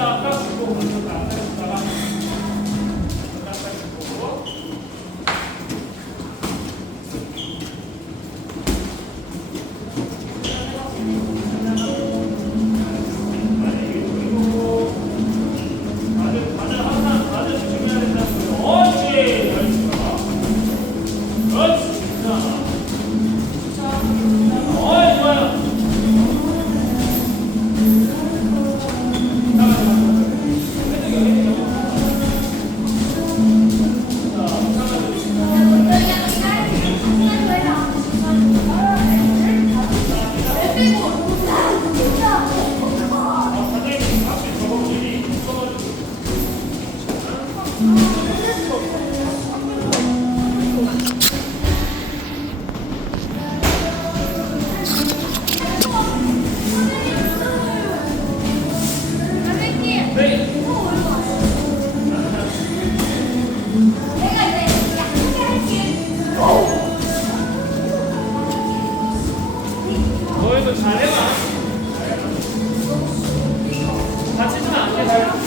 stop. Thank you.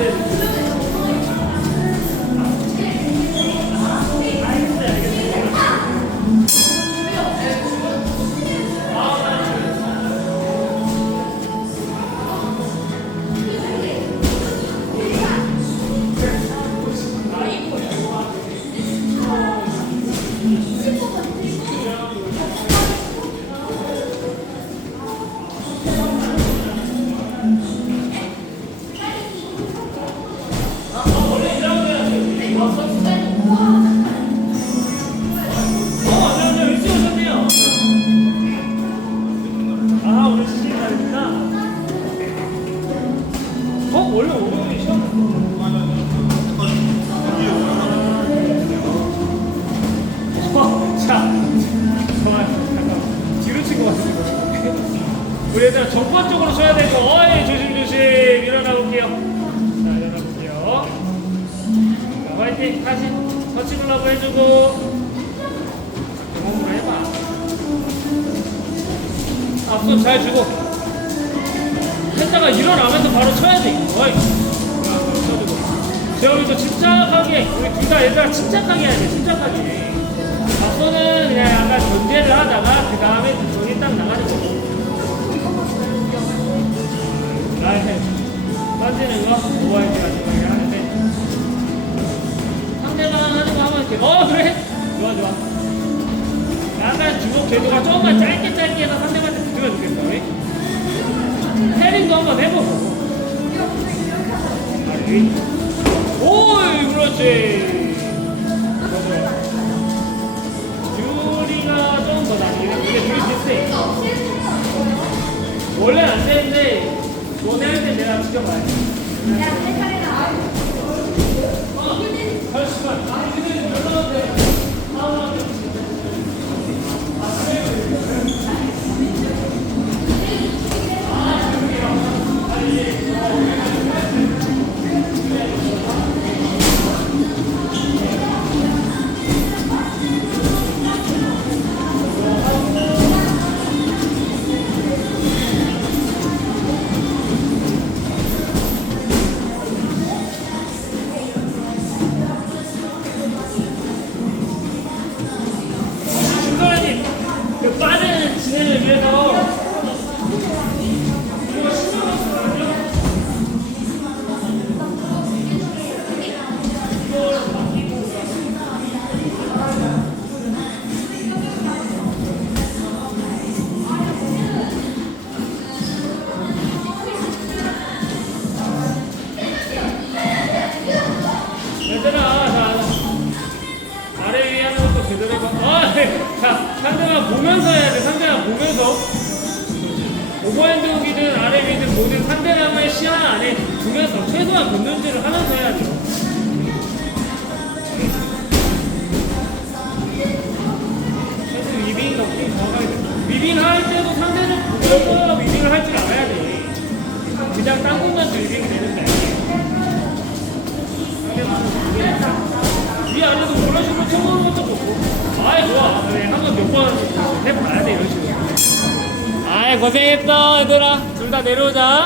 Evet. 얘들아 정반적으로 쳐야 되고, 어이 조심조심 일어나 볼게요. 자, 일어나 볼게요. 자, 화이팅. 다시 터치 글러브 해주고. 경험으로 해봐. 앞손 잘 주고. 했다가 일어나면서 바로 쳐야 돼. 어이. 재영이도 침착하게, 우리 둘 다 얘들아 침착하게 해야 돼. 침착하게. 앞손은 그냥 약간 견제를 하다가 그 다음에 손이 딱 나가는 거 같은 거 이렇게 하는데 상대방 하는 거 하면 이렇게 어 그래 좋아 좋아 약간 주먹 궤도가 조금만 짧게 짧게 해서 상대방한테 붙으면 좋겠어 우리 헤링도 한번 해보고 다리 오이 그렇지 유리가 좀 더 나중에 근데 유리 비슷해 원래는 안 되는데 너네 할때 내가 지켜봐야 돼 Gracias. 것도 제대로 해봐. 아, 네. 자, 상대방 보면서 해야 돼. 상대방 보면서. 오버핸드 훅이든 아래 위든 뭐든 상대방의 시야 안에 두면서 최소한 건전지를 하면서 해야 돼요. 최소 위빙, 럭빙 정확하게 돼. 위빙 할 때도 상대를 보면서 위빙을 할 줄 알아야 돼. 그냥 땅 보면서 위빙이 되는 게 식으로 쳐보는 것도 좋고 아이 좋아. 그래 한번 몇 번 해봐야 돼 이런 식으로. 아이 고생했어 얘들아. 둘 다 내려오자